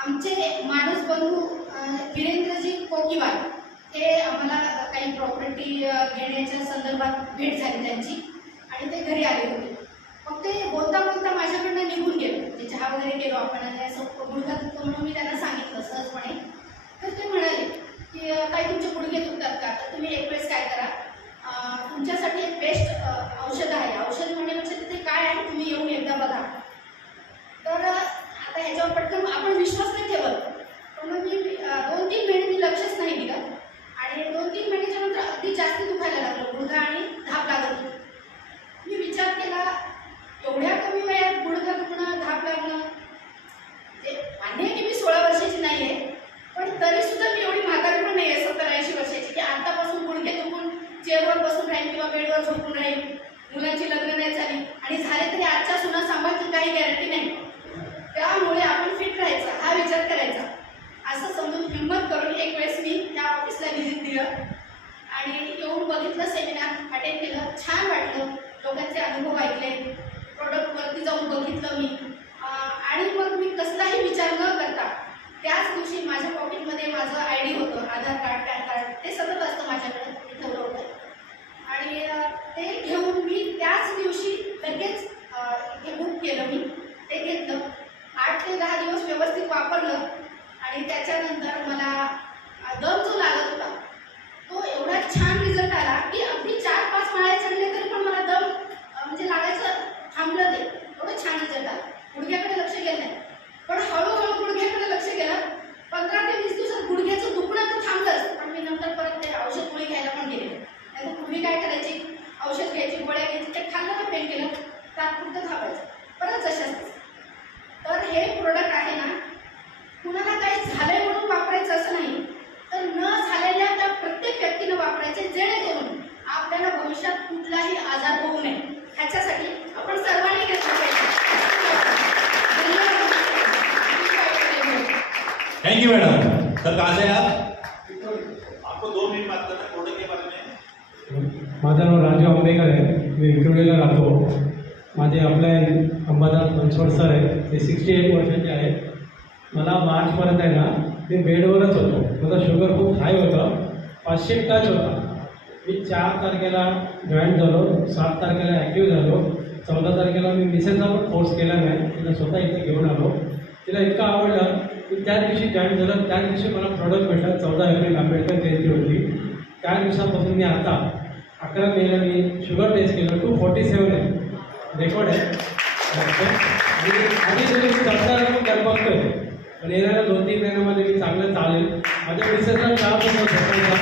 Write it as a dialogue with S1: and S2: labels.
S1: आमचे माणूस बंधू वीरेंद्रजी कोकीवाल हे आम्हाला काही प्रॉपर्टी घेण्याच्या संदर्भात भेट झाली त्यांची आणि ते घरी आले होते. मग ते बोलता बोलता माझ्याकडनं निघून गेले. म्हणजे चहा वगैरे केलो आपण आणि असं गुडघा म्हणून मी त्यांना सांगितलं. याच्यावर पटकन आपण विश्वास नाही ठेवत. पण मग मी दोन तीन महिने मी लक्षच नाही दिलं आणि दोन तीन महिन्याच्या नंतर अगदी जास्त दुखायला लागलं. गुडघा आणि धाप लागत होती. मी विचार केला एवढ्या कमी वयात गुडघा दुखणं धाप लागणं ते मान्य आहे की मी सोळा वर्षाची नाही आहे पण तरी सुद्धा मी एवढी म्हातारी पण नाही आहे सत्तर ऐंशी वर्षाची की आतापासून गुडघे दुखून चेअरवर बसून राहील किंवा बेडवर झोपून राहील मुलांची लग्न नाही झाली आणि झाले तरी आजच्या सुना सांभाळची काही गॅरंटी नाही त्यामुळे आपण फिट राहायचा हा विचार करायचा असं समजून हिंमत करून एक वेळेस मी त्या ऑफिसला व्हिजिट दिलं आणि येऊन बघितलं सेमिनार अटेंड केलं छान वाटलं लोकांचे अनुभव ऐकले. प्रोडक्टवरती जाऊन बघितलं मी. आणि मग मी कसलाही विचार न करता त्याच दिवशी माझ्या पॉकेटमध्ये माझं आय डी होतं आधार कार्ड पॅन कार्ड ते सतत असतं माझ्याकडे. मी ठेवलं होतं. आणि ते घेऊन मी त्याच दिवशी लगेच हे बुक केलं मी. ते घेतलं. आठ ते दहा दिवस व्यवस्थित वापरलं. आणि त्याच्यानंतर मला दम जो लागत होता तो एवढा छान रिझल्ट आला की अगदी चार पाच माळ्या चढले तरी पण मला दम अं, म्हणजे लागायचं थांबलं ते एवढं छान रिझल्ट आला गुडघ्याकडे लक्ष गेलं नाही पण हळूहळू गुडघ्याकडे लक्ष गेलं पंधरा ते वीस दिवसात गुडघ्याचं दुखणं तर थांबलंच पण मी नंतर परत ते औषध गोळी घ्यायला पण गेले नाही पूर्वी काय करायची औषध घ्यायची गोळ्या घ्यायची ते खाल्लं ना पेन केलं तात्पुरतं थांबायचं परत जशाच तसं. तर हे प्रोडक्ट आहे ना कुणाला काही झालंय म्हणून वापरायचं असं नाही तर न झालेल्या त्या प्रत्येक व्यक्तीनं वापरायचे जेणेकरून आपल्याला भविष्यात कुठलाही आजार होऊ नये ह्याच्यासाठी आपण सर्वांनी घेतलं पाहिजे धन्यवाद.
S2: थैंक यू मैडम सर कहाँ से आप?
S3: आपको दो मिनट बात करना है के बारे में।
S4: माझं नाव राजू आंबेकर आहे. मी विक्रोलीला राहतो. माझे आपले अंबादास बनसोड सर आहे ते सिक्स्टी एट वर्षाचे आहेत. मला मार्चपर्यंत आहे ना मी बेडवरच होतो. माझा शुगर खूप हाय होतं. पाचशे टच होता. मी चार तारखेला जॉईन झालो. सात तारखेला ॲक्टिव्ह झालो. चौदा तारखेला मी मिसेसचा पण कोर्स केला नाही. तिला स्वतः इथे घेऊन आलो. तिला इतकं आवडलं की त्या दिवशी जॉईन झालं. त्या दिवशी मला प्रॉडक्ट भेटला. चौदा एप्रिल आंबेडकर जयंती होती त्या दिवसापासून मी आता अकरा मेला मी शुगर टेस्ट केलं. टू फोर्टी सेवन आहे. रेकॉर्ड आहे. आणि जरी मी करता मी बघतोय पण येणाऱ्या दोन तीन महिन्यामध्ये मी चांगलं चालेल. माझ्या मिसेसला चार होतो.